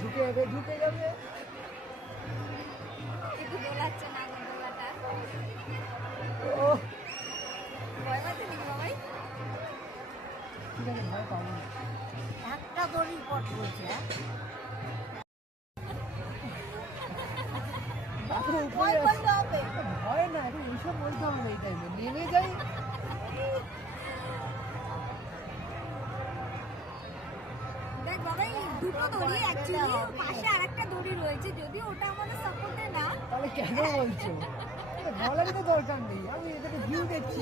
ঝুঁকে যাবে একটু দোলাচ্ছে না দোলাটা ও ভয় পাচ্ছে নাকি বাবাই? ঠিক আছে ভয় পাবো না একটা দড়ির পথ বলছে ভয় না এখন এইসব বলতে হবে না এই টাইমে নেমে যাই দেখ বাবাই দুটো দড়ি অ্যাকচুয়ালি পাশে আরেকটা দড়ি রয়েছে যদি ওটা আমাদের সাপোর্টে না তাহলে কেন বলছো বলারই তো দরকার নেই আমি এটাকে ভিউ দেখছি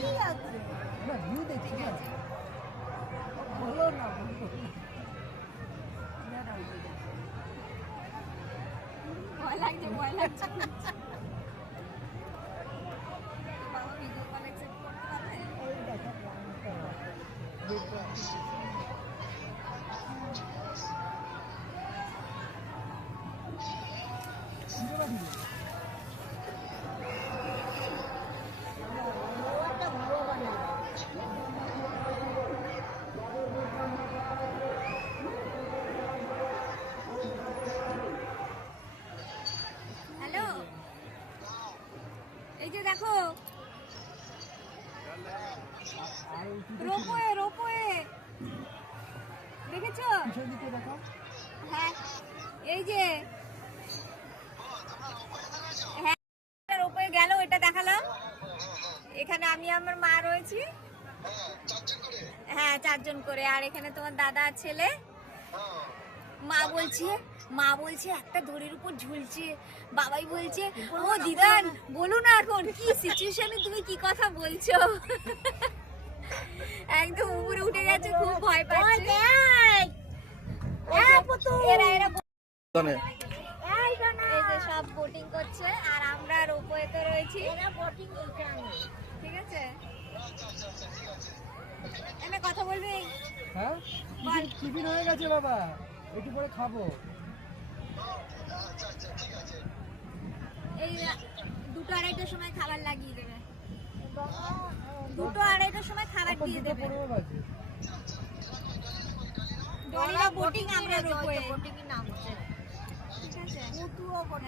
না ভিউ দেখছি না বলো না ভয় লাগছে বাবা ভিডিও কল অ্যাকসেপ্ট করতে পারবে? হ্যালো এই যে দেখো রোপওয়ে দেখেছো? হ্যাঁ এই যে হ্যাঁ রোপওয়ে গেল এটা দেখালাম এখানে আমি আমার মা রয়েছি হ্যাঁ 4 জন করে আর এখানে তোমার দাদা আর ছেলে মা বলছে একটা দড়ির উপর ঝুলছে বাবাই বলছে ও দিদান বলো না এখন কি সিচুয়েশনে তুমি কি কথা বলছো একদম উপরে উঠে গেছে খুব ভয় পাচ্ছে এরা এই যে সব বোটিং করছে আর আমরা রোপওয়েতে রয়েছি ঠিক আছে এনে কথা বলবি হ্যাঁ টিফিন হয়ে গেছে বাবা একটু পরে খাবো এই 2-2:30টার সময় খাবার লাগিয়ে দেবে 2-2:30টার সময় খাবার দিয়ে দেবে দড়িরা বোটিং আমরা রোপওয়ে নামছে ঠিক আছে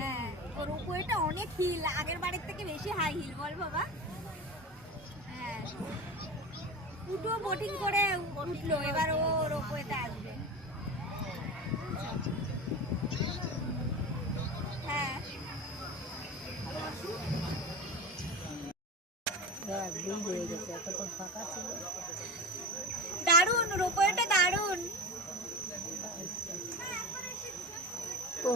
হ্যাঁ ও রোপওয়েটা অনেক হিল আগের বারের থেকে বেশি হাই হিল বল বাবা হ্যাঁ উঠো বোটিং করে উঠলো এবার ও রোপওয়েতে আসবে হ্যাঁ দারুন রোপওয়েটা দারুন ও